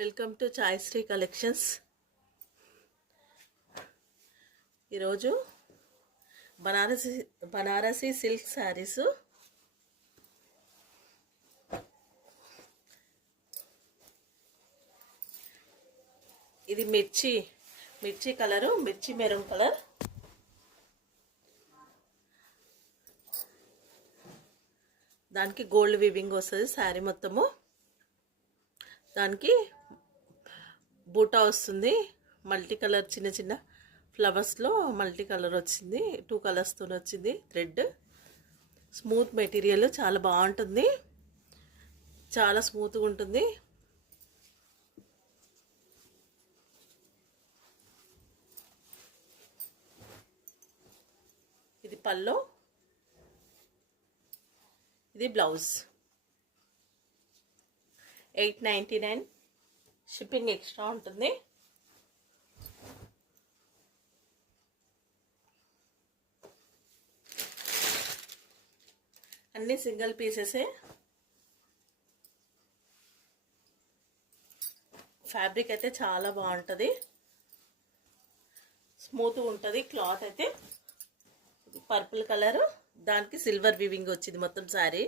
Welcome to ఛాయశ్రీ collections. ఈరోజు Banarasi silk saris. ఇది మిర్చి కలరు, మిర్చి మెరూన్ కలర్. దానికి గోల్డ్ వీవింగ్ వస్తుంది శారీ మొత్తము. దానికి బూటా వస్తుంది, మల్టీ కలర్ చిన్న చిన్న ఫ్లవర్స్లో మల్టీ కలర్ వచ్చింది, 2 కలర్స్తో వచ్చింది. థ్రెడ్ స్మూత్ మెటీరియల్, చాలా బాగుంటుంది, చాలా స్మూత్గా ఉంటుంది. ఇది పల్లో, ఇది బ్లౌజ్. 899 షిప్పింగ్ ఎక్స్ట్రా ఉంటుంది. అన్ని సింగిల్ పీసెసే. ఫ్యాబ్రిక్ అయితే చాలా బాగుంటుంది, స్మూత్గా ఉంటుంది. క్లాత్ అయితే పర్పుల్ కలర్, దానికి సిల్వర్ వీవింగ్ వచ్చింది మొత్తం శారీ.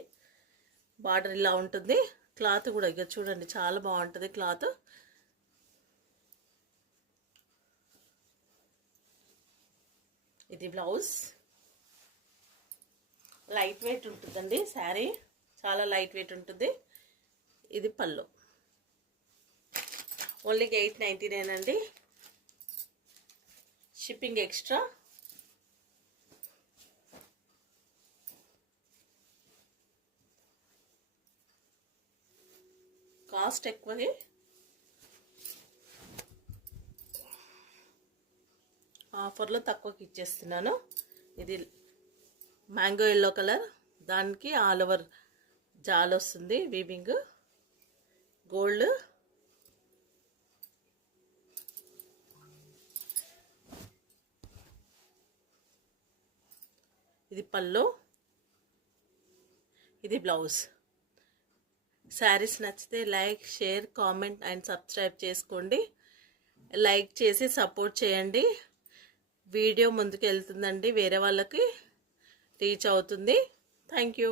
బార్డర్ ఇలా ఉంటుంది. క్లాత్ కూడా ఇక చూడండి, చాలా బాగుంటుంది క్లాత్. ఇది బ్లౌజ్. లైట్ వెయిట్ ఉంటుందండి శారీ, చాలా లైట్ వెయిట్ ఉంటుంది. ఇది పళ్ళు. ఓన్లీ 899 అండి, షిప్పింగ్ ఎక్స్ట్రా. కాస్ట్ ఎక్కువది. ఆఫర్లో తక్కువకి ఇచ్చేస్తున్నాను. ఇది మ్యాంగో ఎల్లో కలర్, దానికి ఆల్ ఓవర్ జాల్ వస్తుంది వీవింగ్, గోల్డ్. ఇది పళ్ళు, ఇది బ్లౌజ్. శారీస్ నచ్చితే like, share, comment and subscribe చేసుకోండి. లైక్ చేసి సపోర్ట్ చేయండి. వీడియో ముందుకు వెళ్తుందండి, వేరే వాళ్ళకి రీచ్ అవుతుంది. Thank you.